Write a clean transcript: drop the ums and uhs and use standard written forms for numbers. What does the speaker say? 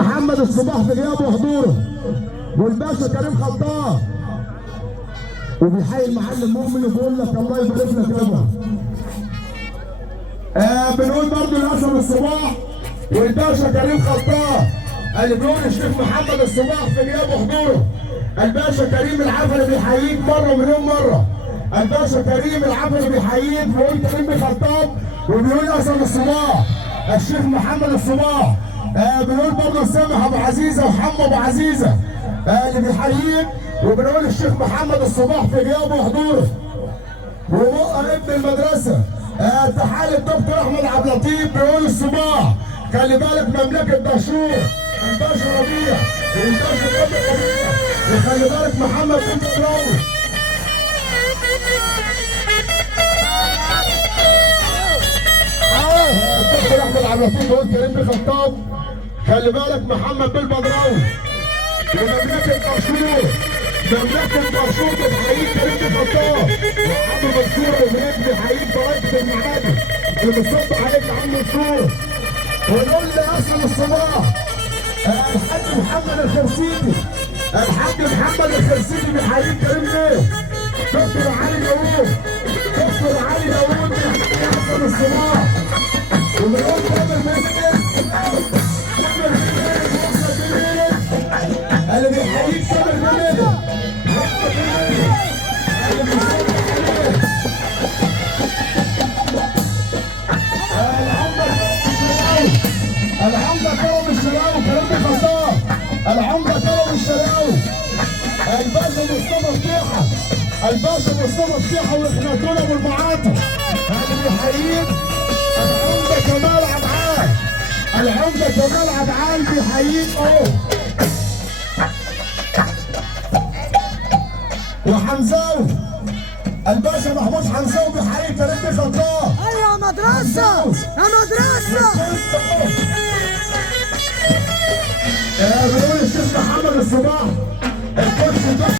محمد الصباح في غيابه وحضوره، والباشا كريم خطاب، وبيحيي المعلم مؤمن وبيقول لك الله يبارك لك يابا. بنقول برضه لاسد الصباح والباشا كريم خطاب اللي بيقول الشيخ محمد الصباح في غيابه وحضوره. الباشا كريم العفري بيحييك مره ومليون مره. الباشا كريم العفري بيحييك، بيقول كريم بن خطاب وبيقول اسد الصباح الشيخ محمد الصباح. بنقول برضه سامح ابو عزيزه وحمو ابو عزيزه اللي بيحييك، وبنقول الشيخ محمد الصباح في غيابه وحضوره. ومؤمن ابن المدرسه تحالي الدكتور احمد عبد اللطيف بيقول الصباح خلي بالك مملكه دهشور الباشا ربيع والباشا ربيع، وخلي بالك محمد بن بدراوي. الدكتور احمد عبد اللطيف بيقول كريم بن خطاب خلي بالك محمد بن بدراوي. ومملكه دهشور مملكه دهشور بتحييك كريم بن خطاب، وعم منصور وهيك بيحييك ضريبه المعادي اللي بتصب عليك عم منصور. ونقول لاسد الصباح الحاج محمد الخرسيتي، الحاج محمد الخرسيتي بيحييك كريم بيه. دكتور علي داوود، دكتور علي داوود بيحيي اسد الصباح. وبنقول تامر مجد اللي بيحييك تامر مجد اللي بيصب عليك. العمدة كرم الشراوي كريم بن خطاب، العمدة كرم الشراوي، الباشا مصطفى فتيحة، الباشا مصطفى فتيحة واخناتون ابو المعاطي اللي بيحييك. العمدة كمال عبعال، العمدة كمال عبعال بيحييك اهو. وحمزاوي الباشا محمود حمزاوي بيحييك كريم بن خطاب. ايوه مدرسة يا مدرسة. بنقول الشيخ محمد الصباح الكوتش